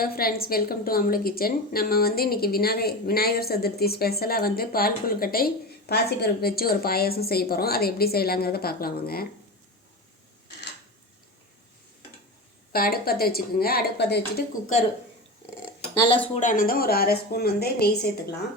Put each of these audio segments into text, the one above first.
Hello friends welcome to Amlu kitchen நம்ம வந்து இன்றைக்கி விநாயகர் விநாயகர் சதுர்த்தி ஸ்பெஷலாக வந்து பால் புழுக்கட்டை பாசிப்பருப்பு வச்சு ஒரு பாயாசம் செய்ய போகிறோம் அதை எப்படி செய்யலாங்கிறத பார்க்கலாம் வாங்க. இப்போ அடுப்பத்தை வச்சுக்கோங்க. அடுப்பத்தை வச்சுட்டு குக்கர் நல்லா சூடானதும் ஒரு அரை ஸ்பூன் வந்து நெய் சேர்த்துக்கலாம்.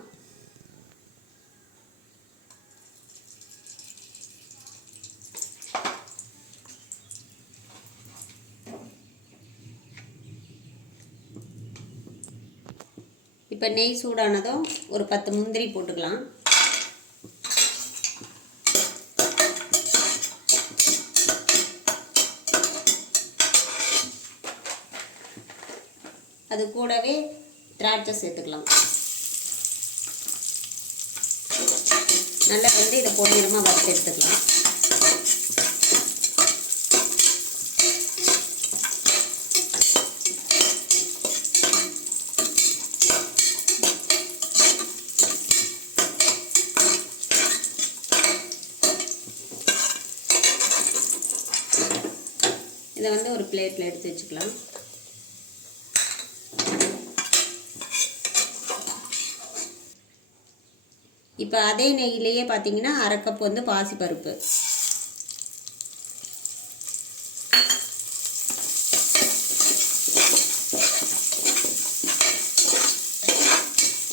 இப்போ நெய் சூடானதும் ஒரு பத்து முந்திரி போட்டுக்கலாம். அது கூடவே திராட்சை சேர்த்துக்கலாம். நல்லா வந்து இதை பொன்னிறமாக வறுத்து எடுத்துக்கலாம் இதை வந்து ஒரு பிளேட்டில் எடுத்து வச்சுக்கலாம். இப்போ அதே நெய்யிலேயே பார்த்தீங்கன்னா அரை கப் வந்து பாசிப்பருப்பு.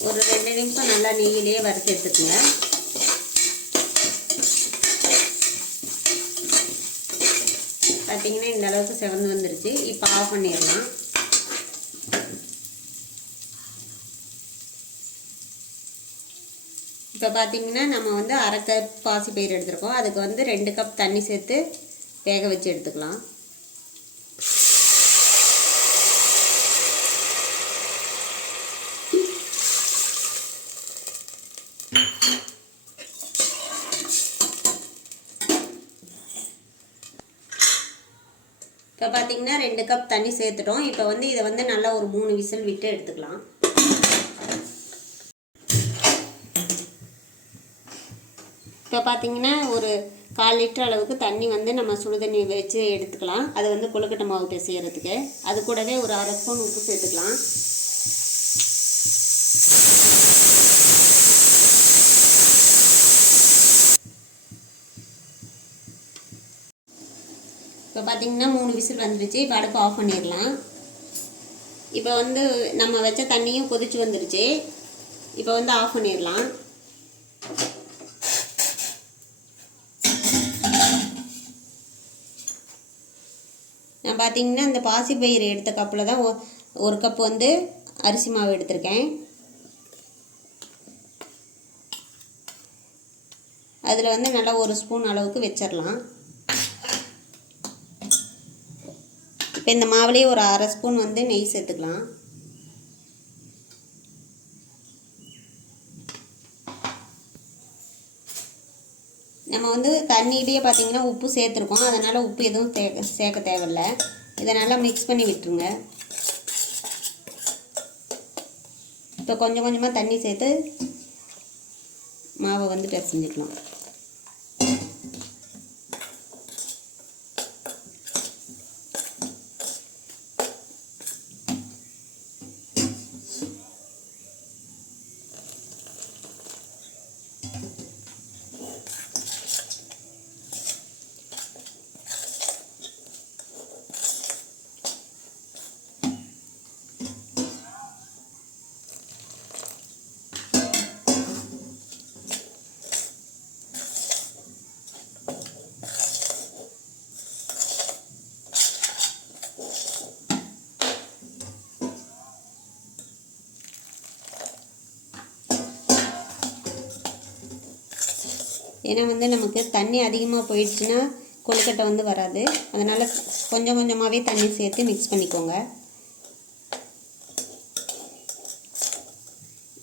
ஒரு ரெண்டு நிமிஷம் நல்லா நெய்யிலேயே வறுத்து எடுத்துக்கோங்க. பார்த்தீங்கன்னா இந்த அளவுக்கு செவந்து வந்துருச்சு. இப்போ ஆஃப் பண்ணிடலாம். இப்போ பார்த்தீங்கன்னா நம்ம வந்து அரை கப் பாசி பயிர் அதுக்கு வந்து ரெண்டு கப் தண்ணி சேர்த்து வேக வச்சு எடுத்துக்கலாம் இப்போ பார்த்தீங்கன்னா ரெண்டு கப் தண்ணி சேர்த்துட்டோம். இப்போ வந்து இதை வந்து நல்லா ஒரு மூணு விசில் விட்டு எடுத்துக்கலாம். இப்போ பார்த்தீங்கன்னா ஒரு கால் லிட்டர் அளவுக்கு தண்ணி வந்து நம்ம சுடுதண்ணி வச்சு எடுத்துக்கலாம். அது வந்து கொழுக்கட்டை மாவு பிசையறதுக்கு. அது கூடவே ஒரு அரை ஸ்பூன் உப்பு சேர்த்துக்கலாம். இப்போ பார்த்தீங்கன்னா மூணு விசில் வந்துருச்சு. இப்போ அடுப்பு ஆஃப் பண்ணிடலாம். இப்போ வந்து நம்ம வச்ச தண்ணியும் கொதிச்சு வந்துருச்சு. இப்போ வந்து ஆஃப் பண்ணிடலாம். நான் பார்த்தீங்கன்னா இந்த பாசிப்பயிறு எடுத்த கப்பில் தான் ஒ- ஒரு கப் வந்து அரிசி மாவு எடுத்திருக்கேன். அதில் வந்து நல்லா ஒரு ஸ்பூன் அளவுக்கு வச்சிடலாம். இப்போ இந்த மாவுலேயே ஒரு அரை ஸ்பூன் வந்து நெய் சேர்த்துக்கலாம். நம்ம வந்து தண்ணியிலேயே பார்த்தீங்கன்னா உப்பு சேர்த்துருக்கோம். அதனால் உப்பு எதுவும் சே சேர்க்க தேவையில்ல. இதை நல்லா மிக்ஸ் பண்ணி விட்டுருங்க. இப்போ கொஞ்சம் கொஞ்சமாக தண்ணி சேர்த்து மாவை வந்து பிசைஞ்சுக்கலாம் ஏன்னா வந்து நமக்கு தண்ணி அதிகமாக போயிடுச்சுன்னா கொழுக்கட்டை வந்து வராது. அதனால் கொஞ்சம் கொஞ்சமாகவே தண்ணி சேர்த்து மிக்ஸ் பண்ணிக்கோங்க.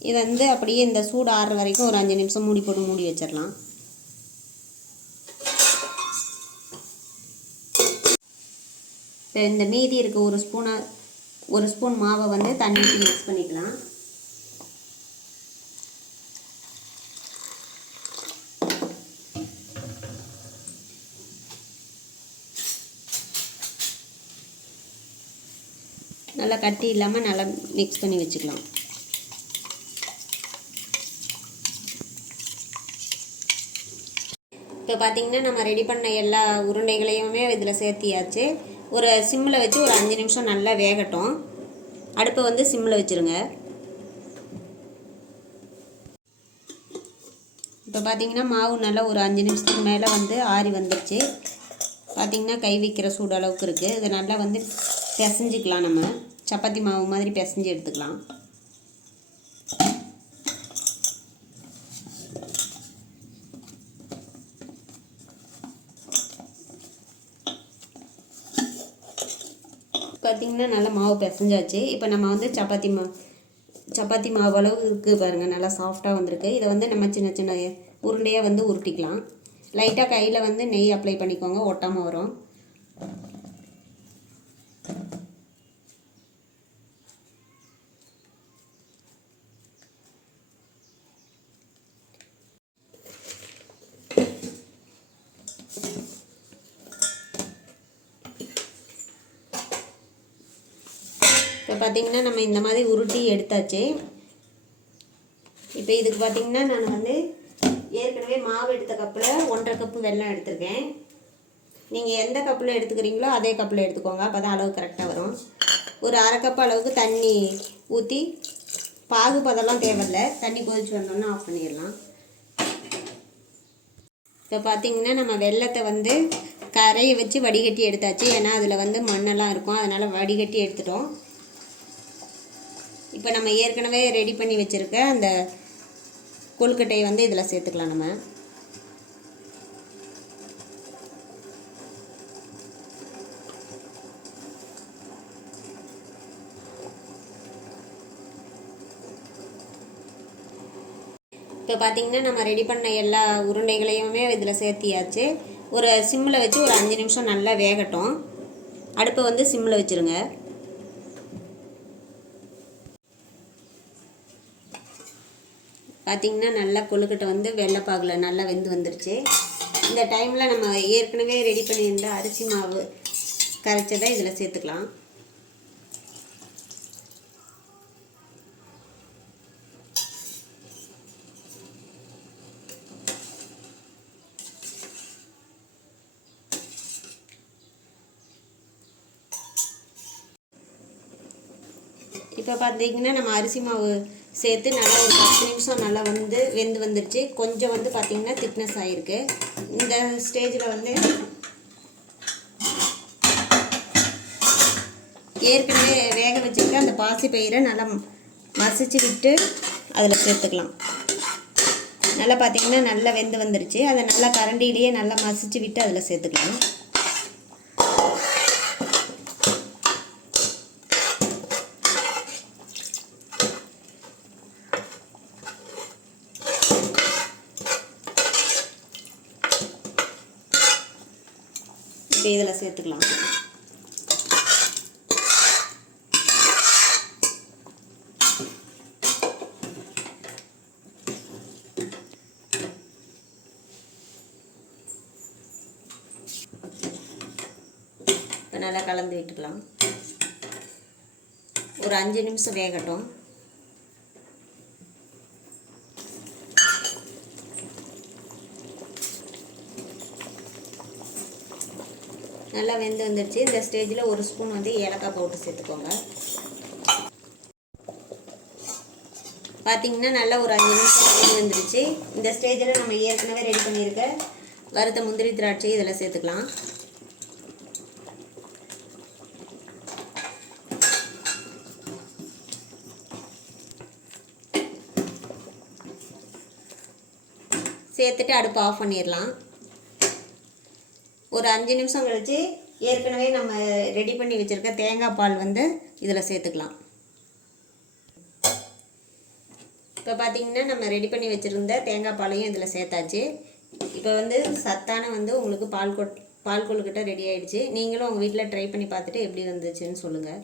இது வந்து அப்படியே இந்த சூடு ஆறுற வரைக்கும் ஒரு அஞ்சு நிமிஷம் மூடி போட்டு மூடி வச்சிடலாம். இப்போ இந்த மீதி இருக்க ஒரு ஸ்பூனை ஒரு ஸ்பூன் மாவை வந்து தண்ணி மிக்ஸ் பண்ணிக்கலாம். நல்லா கட்டி இல்லாமல் நல்லா மிக்ஸ் பண்ணி வச்சுக்கலாம். இப்போ பார்த்திங்கன்னா நம்ம ரெடி பண்ண எல்லா உருண்டைகளையுமே இதில் சேர்த்தியாச்சு. ஒரு சிம்மில் வச்சு ஒரு அஞ்சு நிமிஷம் நல்லா வேகட்டும். அடுப்பை வந்து சிம்மில் வச்சுருங்க. இப்போ பார்த்திங்கன்னா மாவு நல்லா ஒரு அஞ்சு நிமிஷத்துக்கு மேலே வந்து ஆறி வந்துடுச்சு பார்த்திங்கன்னா கை வைக்கிற சூடு அளவுக்கு இருக்குது இதை நல்லா வந்து பிசைஞ்சிக்கலாம் நம்ம. சப்பாத்தி மாவு மாதிரி பிசைஞ்சு எடுத்துக்கலாம். பார்த்திங்கன்னா நல்லா மாவு பிசைஞ்சாச்சு. இப்போ நம்ம வந்து சப்பாத்தி மா சப்பாத்தி மாவு அளவு இருக்குது பாருங்கள் நல்லா சாஃப்டாக வந்திருக்கு. இதை வந்து நம்ம சின்ன சின்ன உருண்டையாக வந்து உருட்டிக்கலாம். லைட்டாக கையில் வந்து நெய் அப்ளை பண்ணிக்கோங்க ஒட்டாமல் வரும் இப்போ பார்த்தீங்கன்னா நம்ம இந்த மாதிரி உருட்டி எடுத்தாச்சு. இப்போ இதுக்கு பார்த்தீங்கன்னா நான் வந்து ஏற்கனவே மாவு எடுத்த கப்பில் ஒன்றரை கப்பு வெல்லம் எடுத்திருக்கேன். நீங்கள் எந்த கப்பில் எடுத்துக்கிறீங்களோ அதே கப்பில் எடுத்துக்கோங்க. அப்போ தான் அளவு கரெக்டாக வரும். ஒரு அரை கப் அளவுக்கு தண்ணி ஊற்றி பாகு பதெல்லாம் தேவையில்லை. தண்ணி கொதிச்சு வந்தோன்னே ஆஃப் பண்ணிடலாம். இப்போ பார்த்தீங்கன்னா நம்ம வெள்ளத்தை வந்து கரையை வச்சு வடிகட்டி எடுத்தாச்சு. ஏன்னா அதில் வந்து மண்ணெல்லாம் இருக்கும். அதனால் வடிகட்டி எடுத்துட்டோம். இப்போ நம்ம ஏற்கனவே ரெடி பண்ணி வச்சுருக்க அந்த கொழுக்கட்டையை வந்து இதில் சேர்த்துக்கலாம் நம்ம. இப்போ பார்த்தீங்கன்னா நம்ம ரெடி பண்ண எல்லா உருண்டைகளையுமே இதில் சேர்த்தியாச்சு. ஒரு சிம்மில் வச்சு ஒரு அஞ்சு நிமிஷம் நல்லா வேகட்டும். அடுப்பை வந்து சிம்மில் வச்சுருங்க. பார்த்திங்கன்னா நல்லா கொழுக்கட்டை வந்து வெள்ளைப்பாகில் நல்லா வெந்து வந்துருச்சு. இந்த டைமில் நம்ம ஏற்கனவே ரெடி பண்ணியிருந்த அரிசி மாவு கரைச்சதை இதில் சேர்த்துக்கலாம். இப்போ பார்த்தீங்கன்னா நம்ம அரிசி மாவு சேர்த்து நல்லா ஒரு பத்து நிமிஷம் நல்லா வந்து வெந்து வந்துடுச்சு கொஞ்சம் வந்து பார்த்திங்கன்னா திக்னஸ் ஆகிருக்கு இந்த ஸ்டேஜில் வந்து ஏற்கனவே வேக வச்சுருக்க அந்த பாசி பயிரை நல்லா மசிச்சு விட்டு அதில் சேர்த்துக்கலாம். நல்லா பார்த்திங்கன்னா நல்லா வெந்து வந்துருச்சு. அதை நல்லா கரண்டிலேயே நல்லா மசிச்சு விட்டு அதில் சேர்த்துக்கலாம். இப்போ இதில் சேர்த்துக்கலாம். இப்போ நல்லா கலந்து விட்டுக்கலாம். ஒரு அஞ்சு நிமிஷம் வேகட்டும். நல்லா வெந்து வந்துடுச்சு இந்த ஸ்டேஜில் ஒரு ஸ்பூன் வந்து ஏலக்காய் பவுடர் சேர்த்துக்கோங்க. பார்த்தீங்கன்னா நல்லா ஒரு அஞ்சு நிமிஷம் வெந்து வந்துருச்சு. இந்த ஸ்டேஜில் நம்ம ஏற்கனவே ரெடி பண்ணியிருக்க வறுத்த முந்திரி திராட்சை இதில் சேர்த்துக்கலாம். சேர்த்துட்டு அடுப்பு ஆஃப் பண்ணிடலாம். ஒரு அஞ்சு நிமிஷம் கழித்து ஏற்கனவே நம்ம ரெடி பண்ணி வச்சுருக்க தேங்காய் பால் வந்து இதில் சேர்த்துக்கலாம். இப்போ பார்த்தீங்கன்னா நம்ம ரெடி பண்ணி வச்சுருந்த தேங்காய் பாலையும் இதில் சேர்த்தாச்சு. இப்போ வந்து சத்தான வந்து உங்களுக்கு பால் கொட் பால் கொழுக்கிட்ட ரெடி ஆகிடுச்சு நீங்களும் உங்கள் வீட்டில் ட்ரை பண்ணி பார்த்துட்டு எப்படி வந்துச்சுன்னு சொல்லுங்கள்